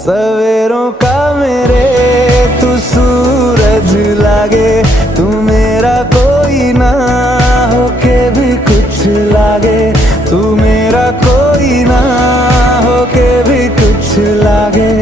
सवेरों का मेरे तू सूरज लागे, तू मेरा कोई ना होके भी कुछ लागे, तू मेरा कोई ना होके भी कुछ लागे।